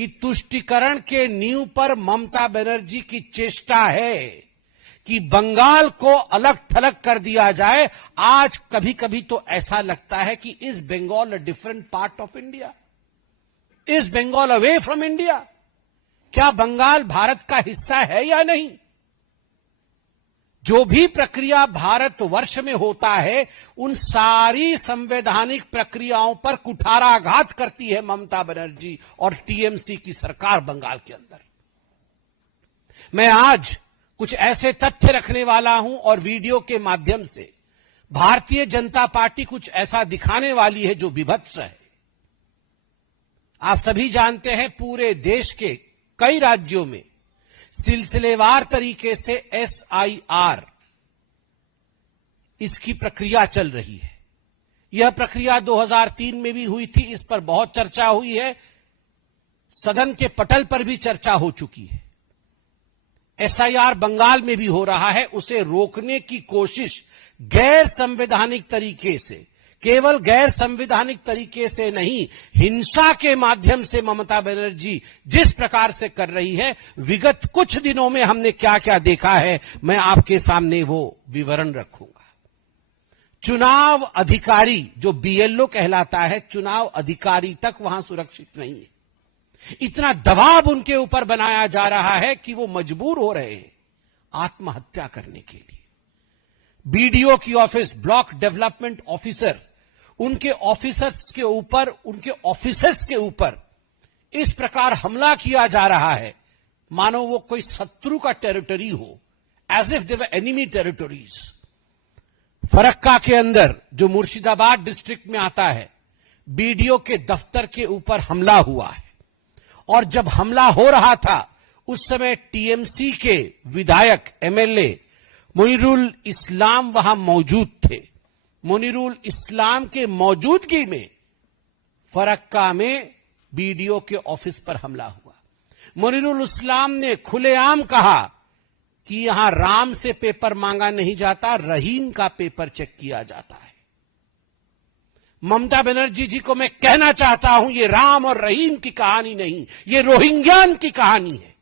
कि तुष्टीकरण के नींव पर ममता बनर्जी की चेष्टा है कि बंगाल को अलग थलग कर दिया जाए। आज कभी कभी तो ऐसा लगता है कि is Bengal a different part of India? Is Bengal away from India? क्या बंगाल भारत का हिस्सा है या नहीं? जो भी प्रक्रिया भारतवर्ष में होता है उन सारी संवैधानिक प्रक्रियाओं पर कुठाराघात करती है ममता बनर्जी और टीएमसी की सरकार बंगाल के अंदर। मैं आज कुछ ऐसे तथ्य रखने वाला हूं और वीडियो के माध्यम से भारतीय जनता पार्टी कुछ ऐसा दिखाने वाली है जो विभत्स है। आप सभी जानते हैं पूरे देश के कई राज्यों में सिलसिलेवार तरीके से एसआईआर इसकी प्रक्रिया चल रही है। यह प्रक्रिया 2003 में भी हुई थी, इस पर बहुत चर्चा हुई है, सदन के पटल पर भी चर्चा हो चुकी है। एसआईआर बंगाल में भी हो रहा है। उसे रोकने की कोशिश गैर संवैधानिक तरीके से, केवल गैर संवैधानिक तरीके से नहीं, हिंसा के माध्यम से ममता बनर्जी जिस प्रकार से कर रही है, विगत कुछ दिनों में हमने क्या क्या देखा है, मैं आपके सामने वो विवरण रखूंगा। चुनाव अधिकारी जो बीएलओ कहलाता है, चुनाव अधिकारी तक वहां सुरक्षित नहीं है। इतना दबाव उनके ऊपर बनाया जा रहा है कि वो मजबूर हो रहे हैं आत्महत्या करने के लिए। बीडीओ की ऑफिस, ब्लॉक डेवलपमेंट ऑफिसर, उनके ऑफिसर्स के ऊपर, उनके ऑफिसर्स के ऊपर इस प्रकार हमला किया जा रहा है मानो वो कोई शत्रु का टेरिटरी हो, as if they were enemy territories. Farakka के अंदर जो मुर्शिदाबाद डिस्ट्रिक्ट में आता है, बीडीओ के दफ्तर के ऊपर हमला हुआ है और जब हमला हो रहा था उस समय टीएमसी के विधायक एमएलए मुनीरुल इस्लाम वहां मौजूद थे। मुनीरुल इस्लाम के मौजूदगी में फरक्का में बीडीओ के ऑफिस पर हमला हुआ। मुनीरुल इस्लाम ने खुलेआम कहा कि यहां राम से पेपर मांगा नहीं जाता, रहीम का पेपर चेक किया जाता है। ममता बनर्जी जी को मैं कहना चाहता हूं, ये राम और रहीम की कहानी नहीं, ये रोहिंग्यान की कहानी है।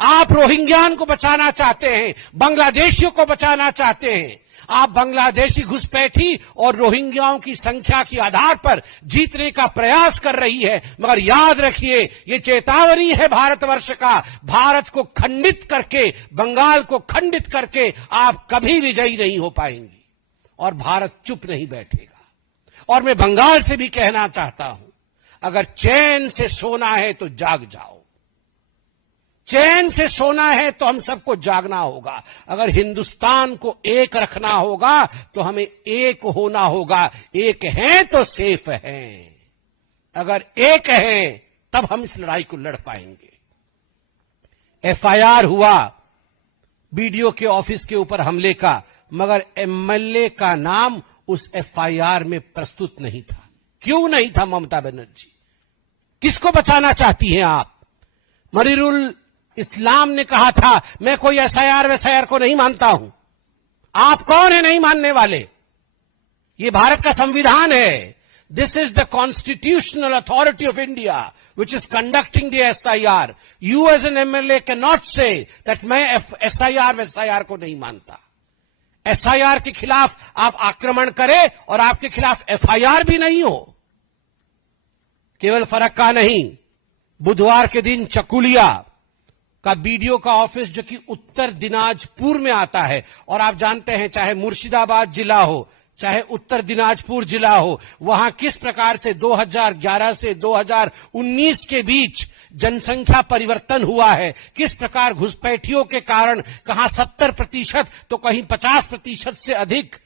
आप रोहिंग्यान को बचाना चाहते हैं, बांग्लादेशियों को बचाना चाहते हैं। आप बांग्लादेशी घुसपैठी और रोहिंग्याओं की संख्या के आधार पर जीतने का प्रयास कर रही है, मगर याद रखिए ये चेतावनी है भारतवर्ष का। भारत को खंडित करके, बंगाल को खंडित करके आप कभी विजयी नहीं हो पाएंगी और भारत चुप नहीं बैठेगा। और मैं बंगाल से भी कहना चाहता हूं, अगर चैन से सोना है तो जाग जाओ। चैन से सोना है तो हम सबको जागना होगा। अगर हिंदुस्तान को एक रखना होगा तो हमें एक होना होगा। एक हैं तो सेफ हैं। अगर एक हैं तब हम इस लड़ाई को लड़ पाएंगे। एफआईआर हुआ बीडीओ के ऑफिस के ऊपर हमले का, मगर एमएलए का नाम उस एफआईआर में प्रस्तुत नहीं था। क्यों नहीं था ममता बनर्जी? किसको बचाना चाहती हैं आप? मुनीरुल इस्लाम ने कहा था मैं कोई एसआईआर को नहीं मानता हूं। आप कौन है नहीं मानने वाले? ये भारत का संविधान है। This is the constitutional authority of India which is conducting the SIR. You as an MLA cannot say that मैं SIR को नहीं मानता। SIR के खिलाफ आप आक्रमण करें और आपके खिलाफ FIR भी नहीं हो। केवल फरक्का नहीं, बुधवार के दिन चकुलिया का बीडीओ का ऑफिस जो कि उत्तर दिनाजपुर में आता है, और आप जानते हैं चाहे मुर्शिदाबाद जिला हो चाहे उत्तर दिनाजपुर जिला हो, वहां किस प्रकार से 2011 से 2019 के बीच जनसंख्या परिवर्तन हुआ है, किस प्रकार घुसपैठियों के कारण कहां 70% तो कहीं 50% से अधिक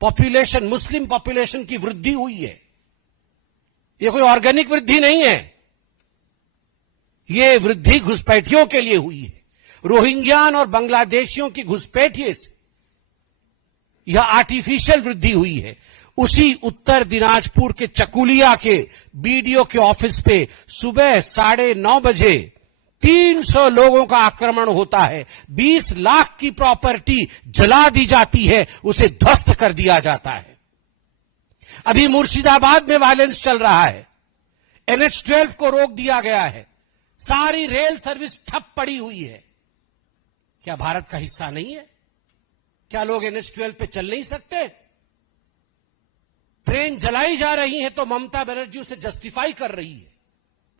पॉपुलेशन, मुस्लिम पॉपुलेशन की वृद्धि हुई है। यह कोई ऑर्गेनिक वृद्धि नहीं है, ये वृद्धि घुसपैठियों के लिए हुई है। रोहिंग्यान और बांग्लादेशियों की घुसपैठिए से यह आर्टिफिशियल वृद्धि हुई है। उसी उत्तर दिनाजपुर के चकुलिया के बीडीओ के ऑफिस पे सुबह 9:30 बजे 300 लोगों का आक्रमण होता है। 20 लाख की प्रॉपर्टी जला दी जाती है, उसे ध्वस्त कर दिया जाता है। अभी मुर्शिदाबाद में वायलेंस चल रहा है। NH-12 को रोक दिया गया है, सारी रेल सर्विस ठप पड़ी हुई है। क्या भारत का हिस्सा नहीं है? क्या लोग NH-12 पे चल नहीं सकते? ट्रेन जलाई जा रही है तो ममता बनर्जी उसे जस्टिफाई कर रही है।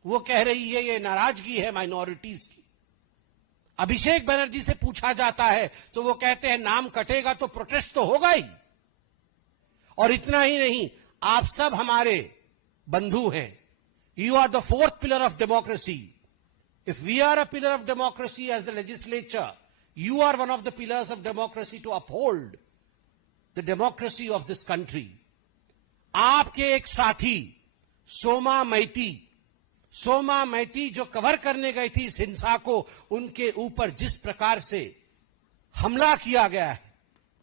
वो कह रही है ये नाराजगी है माइनॉरिटीज की। अभिषेक बनर्जी से पूछा जाता है तो वो कहते हैं नाम कटेगा तो प्रोटेस्ट तो होगा ही। और इतना ही नहीं, आप सब हमारे बंधु हैं। You are the fourth pillar of democracy. If we are a pillar of democracy as the legislature, you are one of the pillars of democracy to uphold the democracy of this country. आपके एक साथी सोमा मैती जो cover करने गई थी इस हिंसा को, उनके ऊपर जिस प्रकार से हमला किया गया है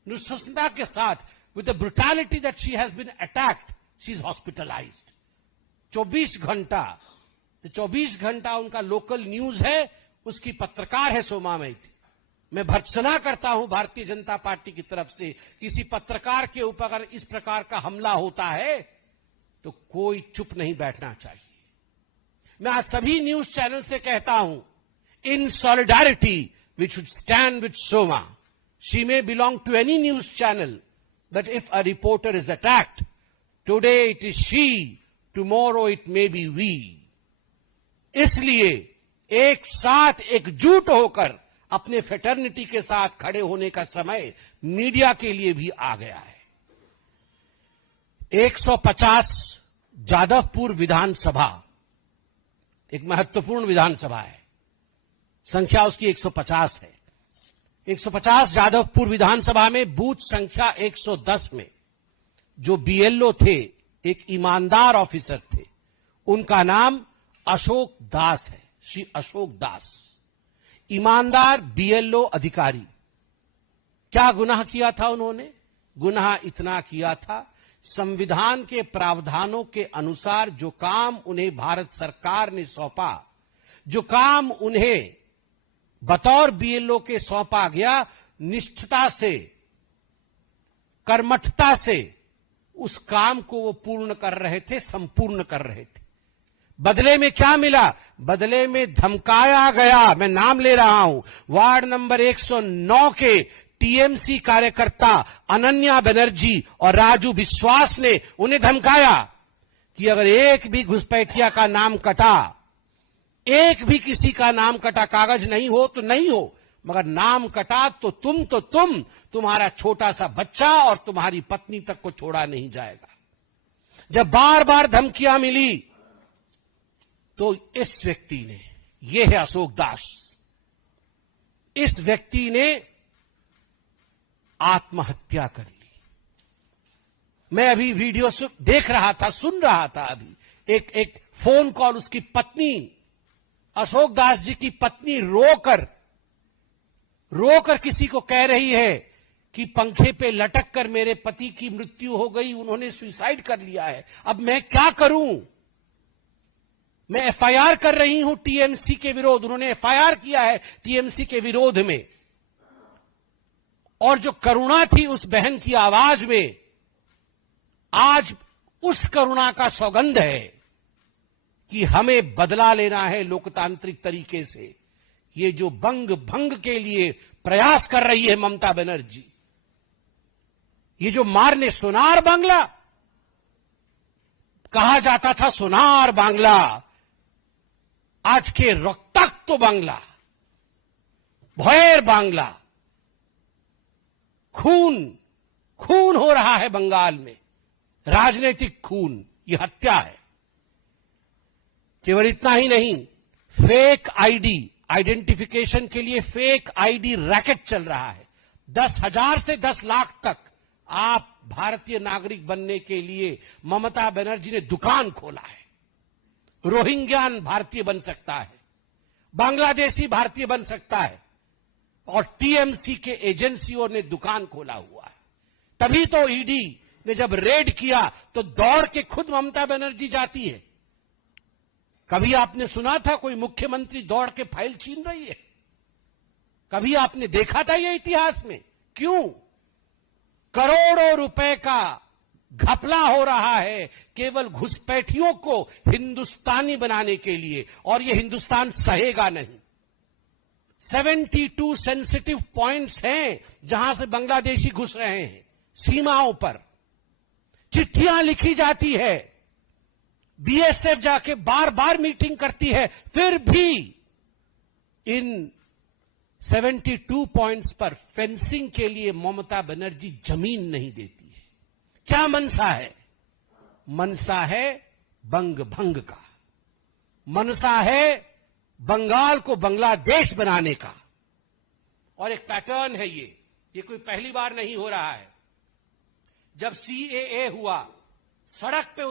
नृशंसता के साथ, with the brutality that she has been attacked, she is hospitalized. 24 घंटा उनका लोकल न्यूज है, उसकी पत्रकार है सोमा मैती। मैं भर्त्सना करता हूं भारतीय जनता पार्टी की तरफ से, किसी पत्रकार के ऊपर अगर इस प्रकार का हमला होता है तो कोई चुप नहीं बैठना चाहिए। मैं आज सभी न्यूज चैनल से कहता हूं, in solidarity we should stand with Soma. She may belong to any news channel, but if a reporter is attacked, today it is she, tomorrow it may be we. इसलिए एक साथ एकजुट होकर अपने फेटर्निटी के साथ खड़े होने का समय मीडिया के लिए भी आ गया है। 150 जादवपुर विधानसभा एक महत्वपूर्ण विधानसभा है, संख्या उसकी 150 है। 150 जादवपुर विधानसभा में बूथ संख्या 110 में जो बीएलओ थे, एक ईमानदार ऑफिसर थे, उनका नाम अशोक दास है, श्री अशोक दास। ईमानदार बीएलओ अधिकारी। क्या गुनाह किया था उन्होंने? गुनाह इतना किया था, संविधान के प्रावधानों के अनुसार जो काम उन्हें भारत सरकार ने सौंपा, जो काम उन्हें बतौर बीएलओ के सौंपा गया, निष्ठता से, कर्मठता से उस काम को वो पूर्ण कर रहे थे, संपूर्ण कर रहे थे। बदले में क्या मिला? बदले में धमकाया गया। मैं नाम ले रहा हूं, वार्ड नंबर 109 के टीएमसी कार्यकर्ता अनन्या बनर्जी और राजू विश्वास ने उन्हें धमकाया कि अगर एक भी घुसपैठिया का नाम कटा, एक भी किसी का नाम कटा, कागज नहीं हो तो नहीं हो, मगर नाम कटा तो तुम तुम्हारा छोटा सा बच्चा और तुम्हारी पत्नी तक को छोड़ा नहीं जाएगा। जब बार बार धमकियां मिली तो इस व्यक्ति ने, यह है अशोक दास, इस व्यक्ति ने आत्महत्या कर ली। मैं अभी वीडियो देख रहा था, सुन रहा था, अभी एक फोन कॉल उसकी पत्नी, अशोक दास जी की पत्नी रोकर किसी को कह रही है कि पंखे पे लटक कर मेरे पति की मृत्यु हो गई, उन्होंने सुसाइड कर लिया है, अब मैं क्या करूं? मैं एफआईआर कर रही हूं टीएमसी के विरोध। उन्होंने एफआईआर किया है टीएमसी के विरोध में। और जो करुणा थी उस बहन की आवाज में, आज उस करुणा का सौगंध है कि हमें बदला लेना है लोकतांत्रिक तरीके से। ये जो बंग भंग के लिए प्रयास कर रही है ममता बनर्जी, ये जो मारने, सोनार बांग्ला कहा जाता था, सोनार बांग्ला, आज के रक्ताक्त बांग्ला, भयर बांग्ला, खून हो रहा है बंगाल में, राजनीतिक खून, ये हत्या है। केवल इतना ही नहीं, फेक आईडी, आइडेंटिफिकेशन के लिए फेक आईडी रैकेट चल रहा है। 10,000 से 10 लाख तक आप भारतीय नागरिक बनने के लिए ममता बनर्जी ने दुकान खोला है। रोहिंग्यान भारतीय बन सकता है, बांग्लादेशी भारतीय बन सकता है, और टीएमसी के एजेंसियों ने दुकान खोला हुआ है। तभी तो ईडी ने जब रेड किया तो दौड़ के खुद ममता बनर्जी जाती है। कभी आपने सुना था कोई मुख्यमंत्री दौड़ के फाइल छीन रही है? कभी आपने देखा था यह इतिहास में? क्यों? करोड़ों रुपए का घपला हो रहा है केवल घुसपैठियों को हिंदुस्तानी बनाने के लिए, और यह हिंदुस्तान सहेगा नहीं। 72 सेंसिटिव पॉइंट्स हैं जहां से बांग्लादेशी घुस रहे हैं, सीमाओं पर चिट्ठियां लिखी जाती है, बीएसएफ जाके बार बार मीटिंग करती है, फिर भी इन 72 पॉइंट्स पर फेंसिंग के लिए ममता बनर्जी जमीन नहीं देती है। क्या मनसा है? मनसा है बंग भंग का, मनसा है बंगाल को बांग्लादेश बनाने का। और एक पैटर्न है ये कोई पहली बार नहीं हो रहा है। जब सीएए हुआ, सड़क पे